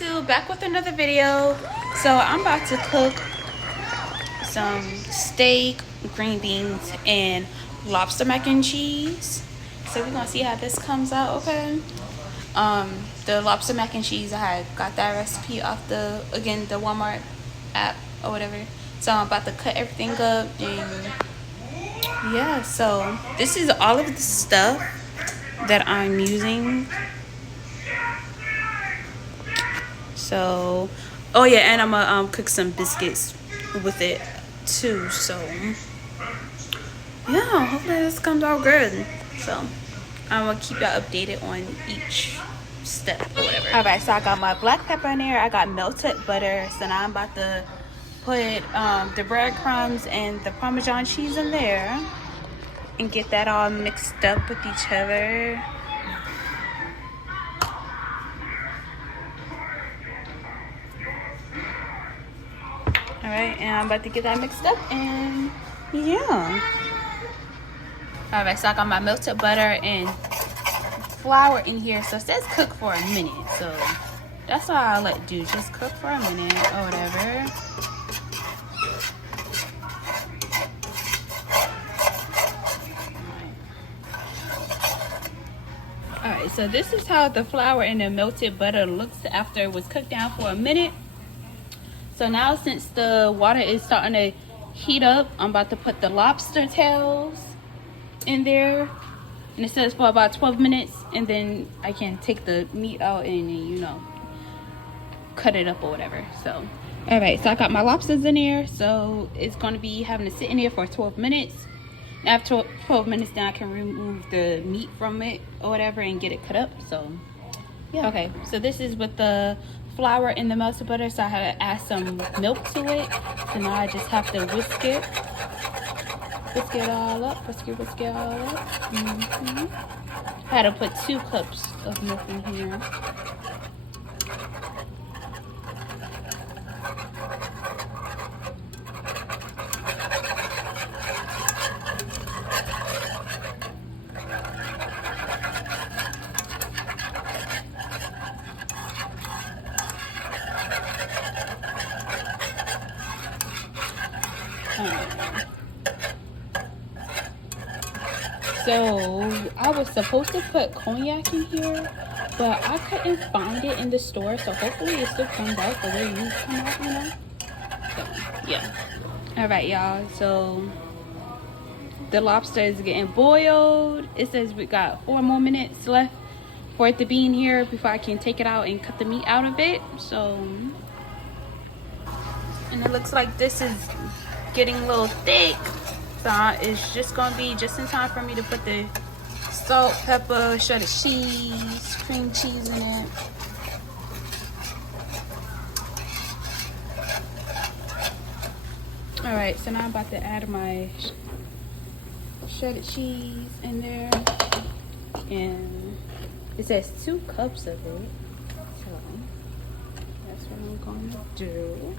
YouTube, back with another video. So I'm about to cook some steak, green beans, and lobster mac and cheese. So we're gonna see how this comes out. Okay. The lobster mac and cheese, I had got that recipe off the Walmart app or whatever. So I'm about to cut everything up, and yeah, so this is all of the stuff that I'm using. So, oh yeah, and I'm gonna cook some biscuits with it too. So yeah, hopefully this comes out good. So I'm gonna keep y'all updated on each step or whatever. All right, so I got my black pepper in there. I got melted butter. So now I'm about to put the breadcrumbs and the Parmesan cheese in there and get that all mixed up with each other. Alright, and I'm about to get that mixed up, and yeah. Alright, so I got my melted butter and flour in here. So it says cook for a minute, so that's all I'll let do. Just cook for a minute or whatever. Alright, so this is how the flour and the melted butter looks after it was cooked down for a minute. So now, since the water is starting to heat up, I'm about to put the lobster tails in there. And it says for about 12 minutes. And then I can take the meat out and, you know, cut it up or whatever. So, alright, so I got my lobsters in there. So it's going to be having to sit in there for 12 minutes. After 12 minutes, then I can remove the meat from it or whatever and get it cut up. So, yeah. Okay, so this is with the flour and the melted butter, so I had to add some milk to it. So now I just have to whisk it all up. Whisk it all up. I had to put 2 cups of milk in here. So I was supposed to put cognac in here, but I couldn't find it in the store. So hopefully it still comes out the way you come out, you know. So yeah. All right, y'all. So the lobster is getting boiled. It says we got 4 more minutes left for it to be in here before I can take it out and cut the meat out of it. So, and it looks like this is getting a little thick. So it's just gonna be just in time for me to put the salt, pepper, shredded cheese, cream cheese in it. All right, so now I'm about to add my shredded cheese in there, and it says 2 cups of it. So that's what I'm gonna do.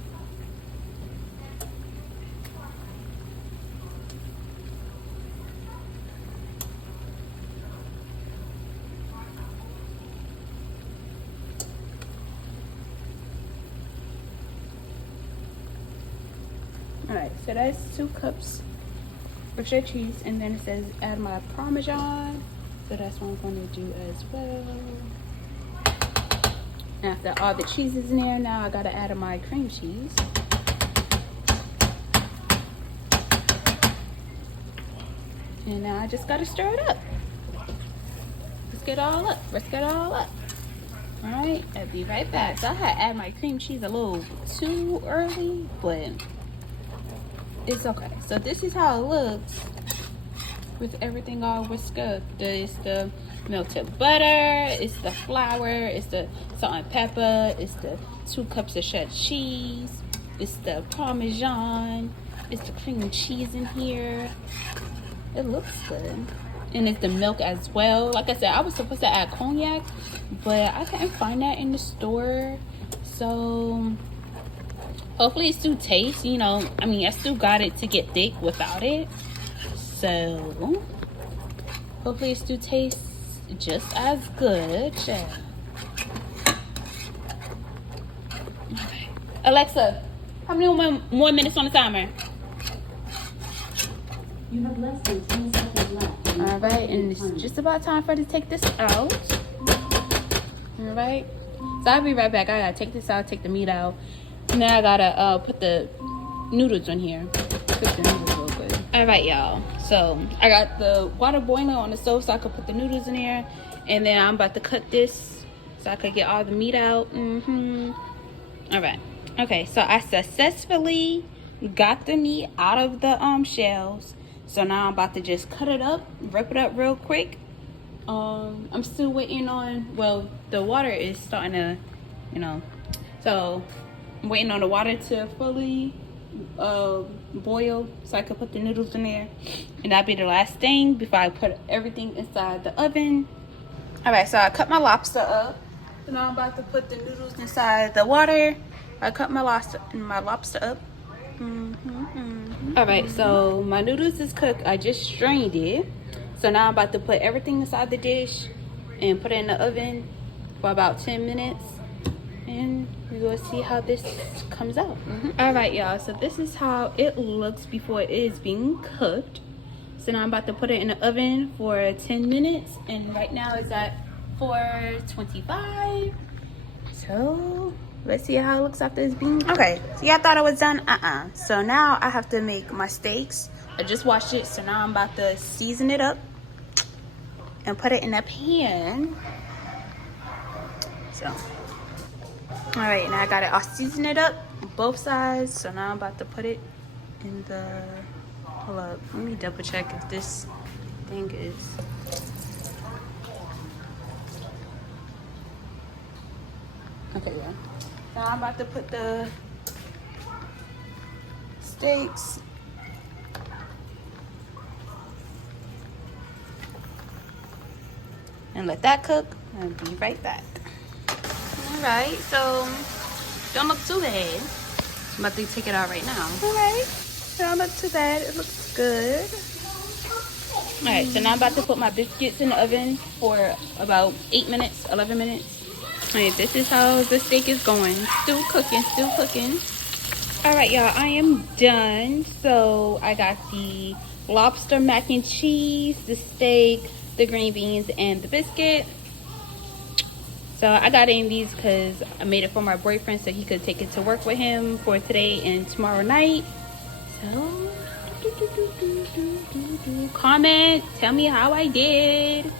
Alright, so that's 2 cups of shredded cheese, and then it says add my Parmesan, so that's what I'm going to do as well. After all the cheese is in there, now I gotta add my cream cheese. And now I just gotta stir it up. Let's get all up. Alright, I'll be right back. So I had to add my cream cheese a little too early, but it's okay. So this is how it looks with everything all whisked up. It's the melted butter, it's the flour, it's the salt and pepper, it's the 2 cups of shredded cheese, it's the Parmesan, it's the cream cheese in here. It looks good. And it's the milk as well. Like I said, I was supposed to add cognac, but I couldn't find that in the store. So hopefully it still tastes, you know, I mean, I still got it to get thick without it. So hopefully it still tastes just as good. Yeah. Alexa, how many more minutes on the timer? You have less than 10 seconds left. All right, and it's just about time for her to take this out. All right, so I'll be right back. I gotta take this out, take the meat out, and then I gotta put the noodles in here. Cook the noodles real quick. All right, y'all. So I got the water boiling on the stove so I could put the noodles in there, and then I'm about to cut this so I could get all the meat out. All right. Okay, so I successfully got the meat out of the shells. So now I'm about to just cut it up, rip it up real quick. I'm still waiting on, well, the water is starting to, so I'm waiting on the water to fully boil so I can put the noodles in there. And that'll be the last thing before I put everything inside the oven. All right, so I cut my lobster up. So now I'm about to put the noodles inside the water. I cut my lobster up. All right, so my noodles is cooked. I just strained it. So now I'm about to put everything inside the dish and put it in the oven for about 10 minutes. And we will see how this comes out. All right, y'all, so this is how it looks before it is being cooked. So now I'm about to put it in the oven for 10 minutes. And right now it's at 425. So let's see how it looks after it's being. Okay, so y'all thought I was done? So now I have to make my steaks. I just washed it, so now I'm about to season it up and put it in a pan. So, all right, now I got it all seasoned it up, both sides. So now I'm about to put it in the, hold up, let me double check if this thing is. Okay, yeah. Now I'm about to put the steaks and let that cook. I'll be right back. All right, so don't look too bad. I'm about to take it out right now. All right, don't look too bad. It looks good. All right, so now I'm about to put my biscuits in the oven for about 8 minutes, 11 minutes. All right, this is how the steak is going. Still cooking, still cooking. All right, y'all, I am done. So I got the lobster mac and cheese, the steak, the green beans, and the biscuit. So I got in these because I made it for my boyfriend so he could take it to work with him for today and tomorrow night. So comment, tell me how I did.